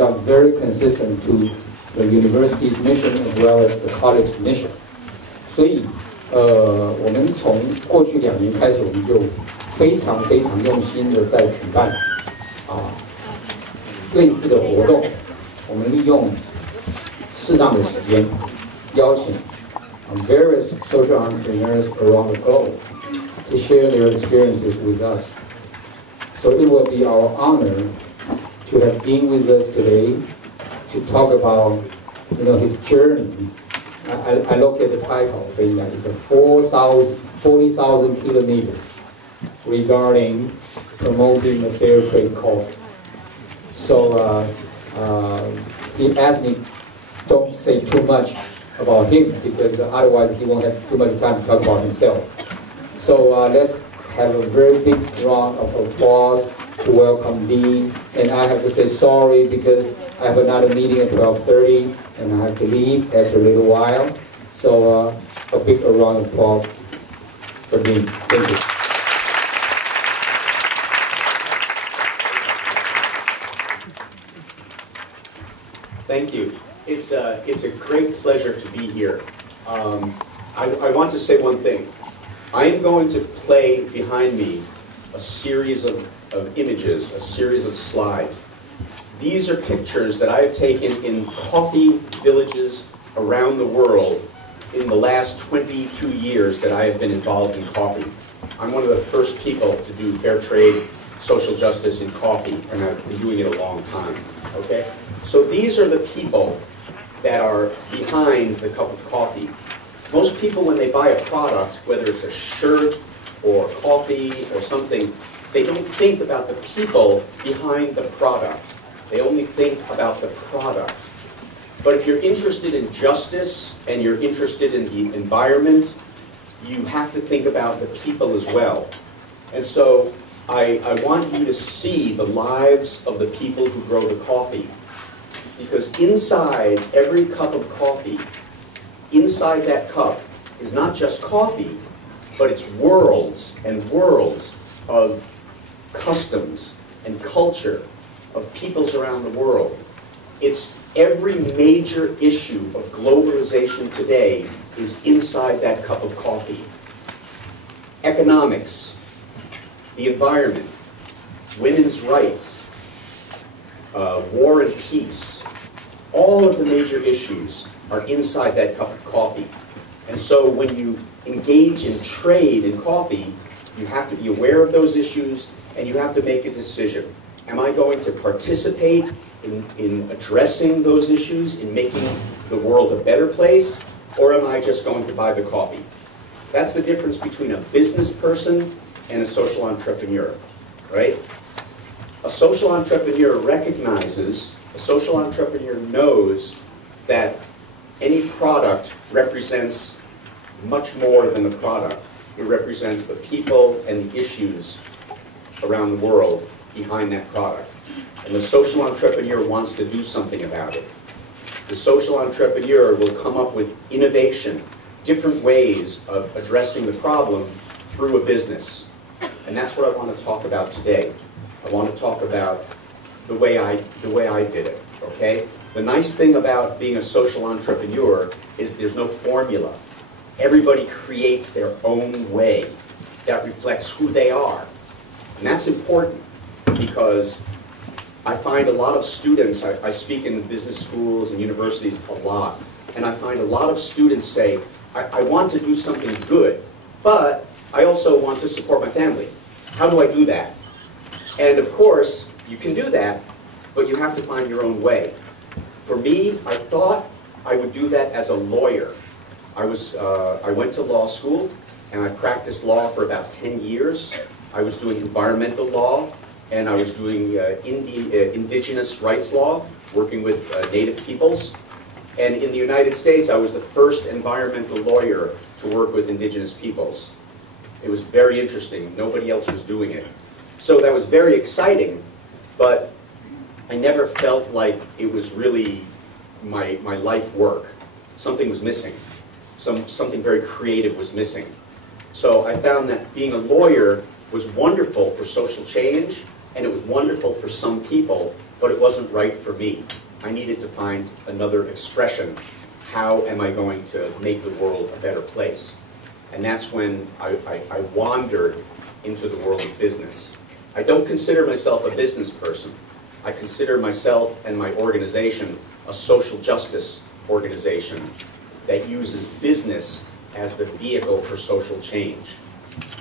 are very consistent to the university's mission as well as the college's mission. 所以，我们从过去2年开始，我们就非常用心的在举办类似的活动。我们利用适当的时间，邀请various social entrepreneurs around the globe to share their experiences with us. So it will be our honor to have Dean with us today to talk about, his journey. I look at the title saying that it's a 40,000 kilometers regarding promoting the fair trade coffee. So he asked me, don't say too much about him because otherwise he won't have too much time to talk about himself. So let's have a very big round of applause to welcome Dean. And I have to say sorry because I have another meeting at 12:30 and I have to leave after a little while. So a big round of applause for Dean. Thank you. Thank you. It's a great pleasure to be here. I want to say one thing. I am going to play behind me a series of images, a series of slides. These are pictures that I have taken in coffee villages around the world in the last 22 years that I have been involved in coffee. I'm one of the first people to do fair trade, social justice in coffee, and I've been doing it a long time. Okay? So these are the people that are behind the cup of coffee. Most people, when they buy a product, whether it's a shirt or coffee or something, they don't think about the people behind the product. They only think about the product. But if you're interested in justice and you're interested in the environment, you have to think about the people as well. And so I want you to see the lives of the people who grow the coffee. Because inside every cup of coffee, inside that cup is not just coffee, but it's worlds and worlds of customs and culture of peoples around the world. It's every major issue of globalization today is inside that cup of coffee. Economics, the environment, women's rights, war and peace, all of the major issues are inside that cup of coffee. And so when you engage in trade in coffee, you have to be aware of those issues and you have to make a decision. Am I going to participate in addressing those issues, in making the world a better place, or am I just going to buy the coffee? That's the difference between a business person and a social entrepreneur, right? A social entrepreneur recognizes, a social entrepreneur knows that any product represents much more than the product. It represents the people and the issues around the world behind that product. And the social entrepreneur wants to do something about it. The social entrepreneur will come up with innovation, different ways of addressing the problem through a business. And that's what I want to talk about today. I want to talk about the way I did it, okay? The nice thing about being a social entrepreneur is there's no formula. Everybody creates their own way that reflects who they are. And that's important because I find a lot of students, I speak in business schools and universities a lot, and I find a lot of students say, I want to do something good, but I also want to support my family. How do I do that? And of course, you can do that, but you have to find your own way. For me, I thought I would do that as a lawyer. I went to law school, and I practiced law for about 10 years. I was doing environmental law, and I was doing indigenous rights law, working with native peoples. And in the United States, I was the first environmental lawyer to work with indigenous peoples. It was very interesting. Nobody else was doing it. So that was very exciting, but I never felt like it was really my life work. Something was missing. Something very creative was missing. So I found that being a lawyer was wonderful for social change, and it was wonderful for some people, but it wasn't right for me. I needed to find another expression. How am I going to make the world a better place? And that's when I wandered into the world of business. I don't consider myself a business person. I consider myself and my organization a social justice organization that uses business as the vehicle for social change.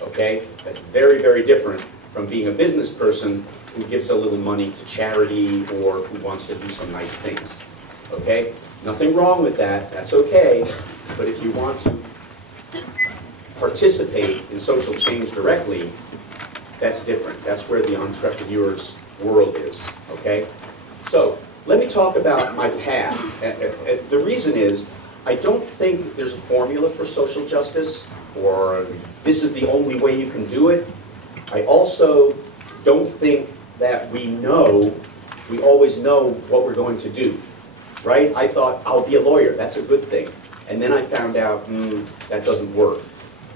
Okay? That's very, very different from being a business person who gives a little money to charity or who wants to do some nice things. Okay? Nothing wrong with that. That's okay. But if you want to participate in social change directly, that's different. That's where the entrepreneur's world is. Okay? So, let me talk about my path. The reason is, I don't think there's a formula for social justice, or this is the only way you can do it. I also don't think that we always know what we're going to do, right? I thought, I'll be a lawyer, that's a good thing. And then I found out, that doesn't work.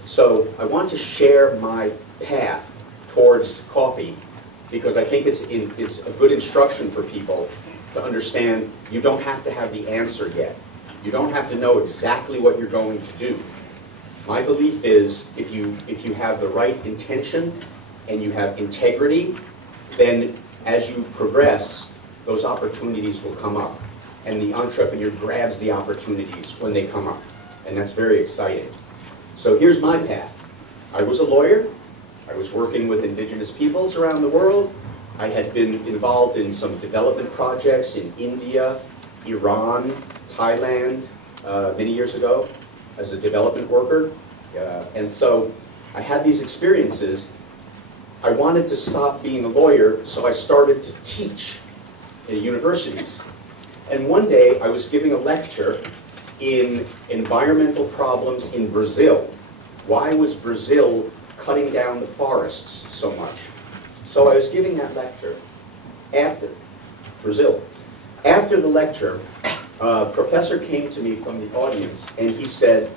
So I want to share my path towards coffee, because I think it's a good instruction for people to understand you don't have to have the answer yet. You don't have to know exactly what you're going to do. My belief is if you have the right intention and you have integrity, then as you progress, those opportunities will come up. And the entrepreneur grabs the opportunities when they come up. And that's very exciting. So here's my path. I was a lawyer. I was working with indigenous peoples around the world. I had been involved in some development projects in India, Iran, Thailand, many years ago as a development worker. And so I had these experiences. I wanted to stop being a lawyer, so I started to teach in universities. And one day I was giving a lecture in environmental problems in Brazil. Why was Brazil cutting down the forests so much? So I was giving that lecture after Brazil. After the lecture, a professor came to me from the audience and he said,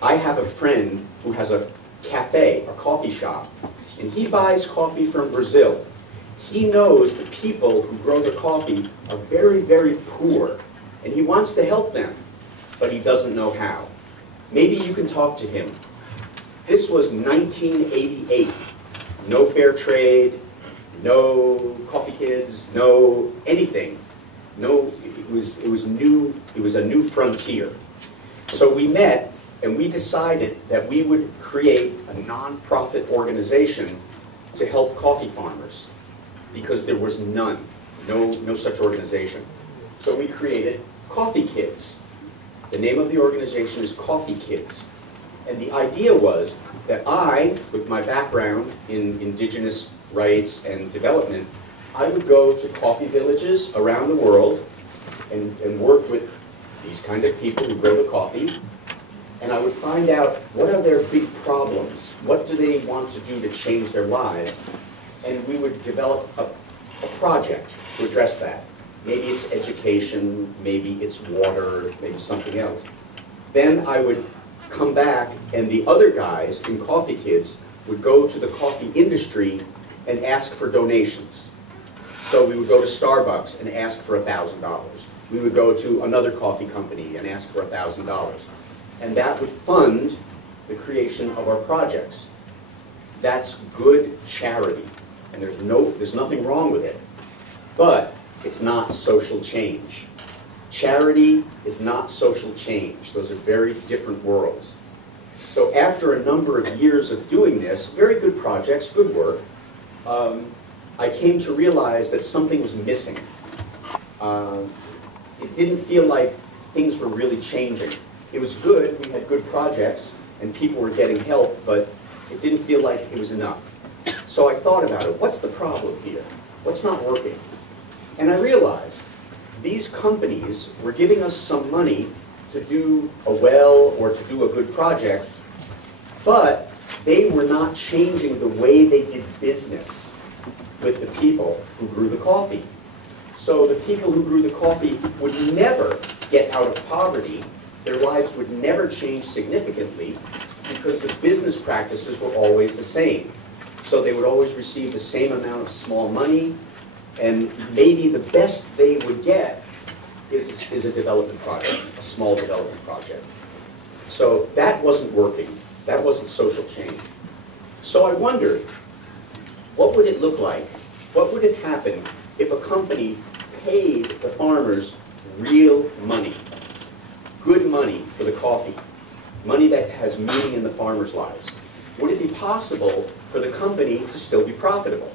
I have a friend who has a cafe, a coffee shop, and he buys coffee from Brazil. He knows the people who grow the coffee are very, very poor, and he wants to help them, but he doesn't know how. Maybe you can talk to him. This was 1988. No fair trade, no coffee kids, no anything. No, it was new. It was a new frontier. So we met and we decided that we would create a non-profit organization to help coffee farmers because there was no such organization. So we created Coffee Kids. The name of the organization is Coffee Kids. And the idea was that I, with my background in indigenous rights and development, I would go to coffee villages around the world and work with these kind of people who grow the coffee. And I would find out what are their big problems, what do they want to do to change their lives, and we would develop a project to address that. Maybe it's education, maybe it's water, maybe something else. Then I would come back and the other guys in Coffee Kids would go to the coffee industry and ask for donations. So we would go to Starbucks and ask for $1,000. We would go to another coffee company and ask for $1,000. And that would fund the creation of our projects. That's good charity, and there's nothing wrong with it. But it's not social change. Charity is not social change. Those are very different worlds. So after a number of years of doing this, very good projects, good work, I came to realize that something was missing. It didn't feel like things were really changing. It was good, we had good projects, and people were getting help, but it didn't feel like it was enough. So I thought about it, what's the problem here? What's not working? And I realized these companies were giving us some money to do a well or to do a good project, but they were not changing the way they did business with the people who grew the coffee. So the people who grew the coffee would never get out of poverty. Their lives would never change significantly because the business practices were always the same. So they would always receive the same amount of small money. And maybe the best they would get is a development project, a small development project. So that wasn't working. That wasn't social change. So I wondered, what would it look like? What would it happen if a company paid the farmers real money, good money for the coffee, money that has meaning in the farmers' lives? Would it be possible for the company to still be profitable?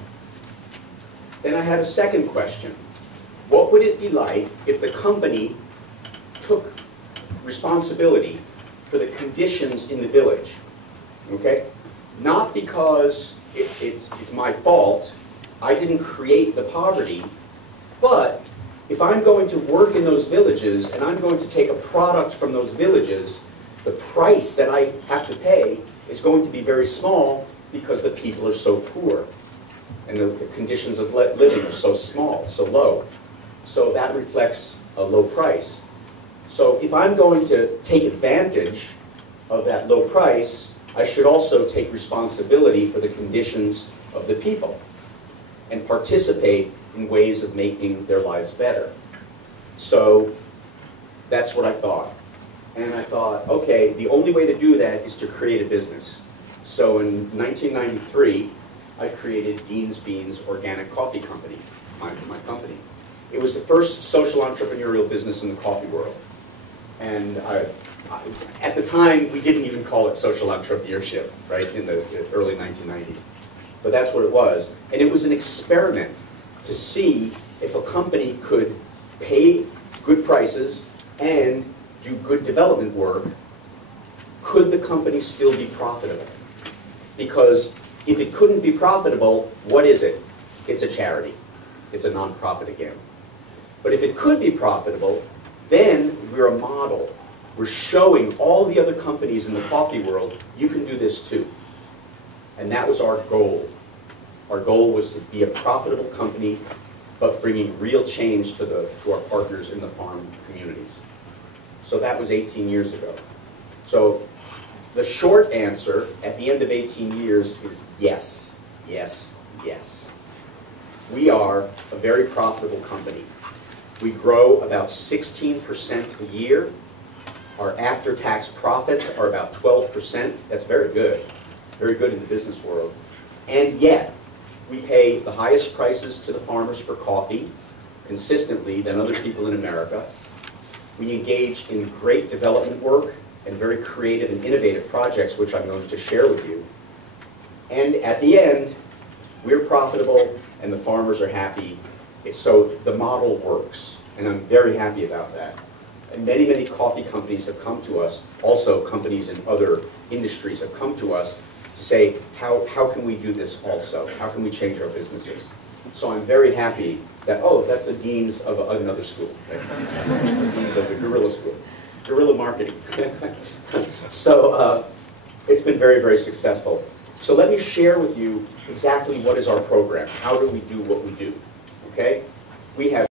Then I had a second question. What would it be like if the company took responsibility for the conditions in the village? Okay? Not because it's my fault, I didn't create the poverty, but if I'm going to work in those villages and I'm going to take a product from those villages, the price that I have to pay is going to be very small because the people are so poor and the conditions of living are so small, so low. So that reflects a low price. So if I'm going to take advantage of that low price, I should also take responsibility for the conditions of the people and participate in ways of making their lives better. So that's what I thought. And I thought, okay, the only way to do that is to create a business. So in 1993, I created Dean's Beans Organic Coffee Company, my company. It was the first social entrepreneurial business in the coffee world. And at the time, we didn't even call it social entrepreneurship, right, in the early 1990s. But that's what it was. And it was an experiment to see if a company could pay good prices and do good development work, could the company still be profitable? Because if it couldn't be profitable, what is it? It's a charity. It's a nonprofit again. But if it could be profitable, then we're a model. We're showing all the other companies in the coffee world, you can do this too. And that was our goal. Our goal was to be a profitable company, but bringing real change to our partners in the farm communities. So that was 18 years ago. So the short answer at the end of 18 years is yes, yes, yes. We are a very profitable company. We grow about 16% a year. Our after-tax profits are about 12%. That's very good in the business world. And yet, we pay the highest prices to the farmers for coffee, consistently, than other people in America. We engage in great development work and very creative and innovative projects, which I'm going to share with you. And at the end, we're profitable and the farmers are happy. So the model works, and I'm very happy about that. And many, many coffee companies have come to us, also companies in other industries have come to us to say, how can we do this also? How can we change our businesses? So I'm very happy that, oh, that's the deans of another school, right? Deans of the guerrilla school, guerrilla marketing. So it's been very, very successful. So let me share with you exactly what is our program. How do we do what we do, okay? We have